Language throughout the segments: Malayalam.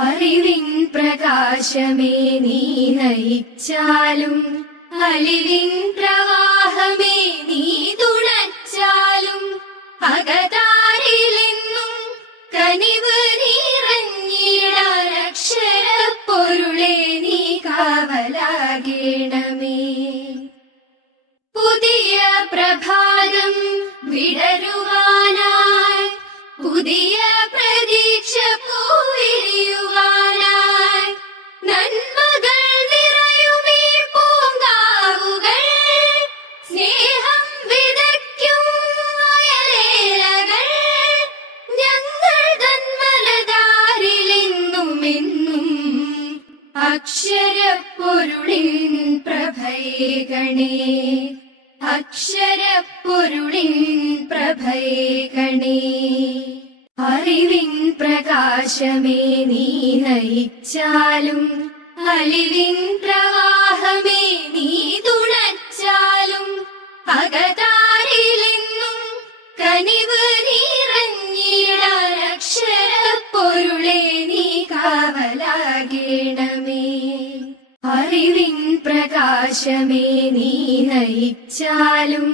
അറിവിൻ പ്രകാശമേ നീ നയിച്ചാലും അലിവിൻ പ്രവാഹമേ നീ തുണച്ചാലും അകതാരിലെന്നും കനിവ് നിറഞ്ഞിടാൻ അക്ഷരപ്പൊരുളെ നീ കാവലാകേണമേ. പുതിയ പ്രഭാതം വിടരുവാനായി പുതിയ പ്രതീക്ഷ പൂവിരിയുവാനായി നന്മകൾ നിറയുമീ പൂങ്കാവുകൾ സ്നേഹം വിതയ്ക്കും വയലേലകൾ ഞങ്ങൾ തന്മലതാരിലെന്നുമെന്നും അക്ഷരപ്പൊരുളിൻ പ്രഭയേകണേ അക്ഷരപ്പൊരുളിൻ പ്രഭയേകണേ. അറിവിൻ പ്രകാശമേ നീ നയിച്ചാലും അലിവിൻ പ്രവാഹമേ നീ തുണച്ചാലും അകതാരിലെന്നും കനിവ് നിറഞ്ഞിടാൻ അക്ഷരപ്പൊരുളെ നീ കാവലാകേണമേ. അറിവിൻ പ്രകാശമേ നീ നയിച്ചാലും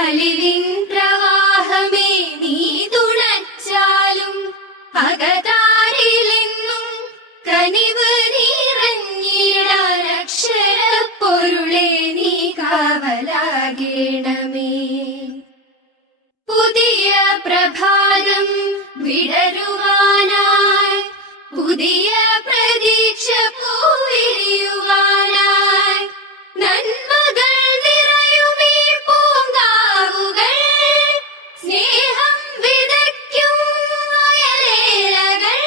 അലിവിൻ പ്രവാഹമേ നീ തുണച്ചാലും അകതാരിലെന്നും കനിവ് നിറഞ്ഞിടാൻ അക്ഷരപ്പൊരുളെ നീ കാവലാകേണമേ. പുതിയ പ്രഭാതം വിടരുവാനായി പുതിയ പ്രതീക്ഷ പൂവിരിയുവാനായി നന്മകൾ നിറയുമീ പൂങ്കാവുകൾ സ്നേഹം വിതയ്ക്കും വയലേലകൾ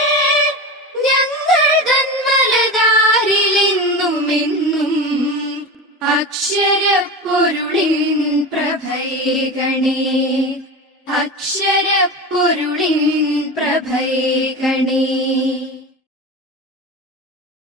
ഞങ്ങൾ തന്മലതാരിലെന്നുമെന്നും അക്ഷരപ്പൊരുളിൻ പ്രഭയേകണേ അക്ഷരപ്പൊരുളിൻ പ്രഭയേകണേ.